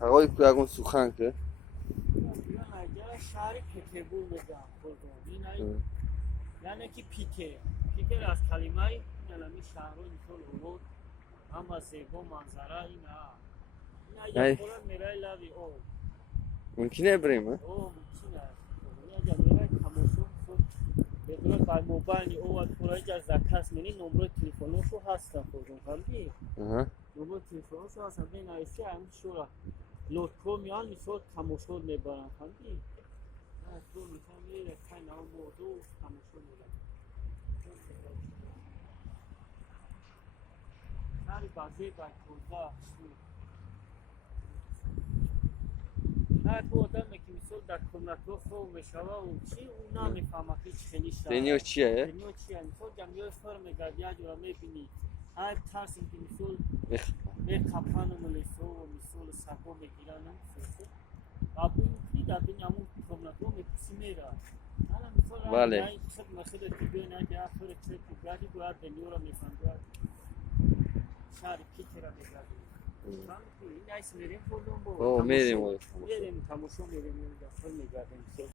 هوای کویاگون سوخن که شهر پتربورگ میگم خودم یعنی که پیتر از کلمه یعنی شهر رو میتون اولود اما زیبا منظره اینا یک خورا میرای لبی او ممکنه بریم ها؟ او ممکنه اگر میرای تماشا خود بدون بر موبایل او از خورایی که از دکست منی نمبر تلفنوشو هستن خودم فهمیدی؟ نمبر تلفنوشو هستن بین ایسی همین شورا لطکو میان میشود تماشا میبرن فهمیدی؟ تو میتونم میره که نام موضوع تماشا میبرن سری بازی باید توضا هر تو آدم که میسول در کمناتو خوب بشوه و چی اونا میفهمه که خیلی شده دنیا چیه؟ دنیا چیه؟ میسول جمعیه فرم گردیه جورا میبینی هر ترسی که میسول میخپن و میسول سکو میگیرن ابو اینکلی در دنیا همون کمناتو میپسی میره حالا میسول بله خیلی تیبیه نگه افر چه تیبیه باید دنیا را میفهمد شهر پیتر را میگردی این ایس میریم خودم میریم میریم تماشا میریم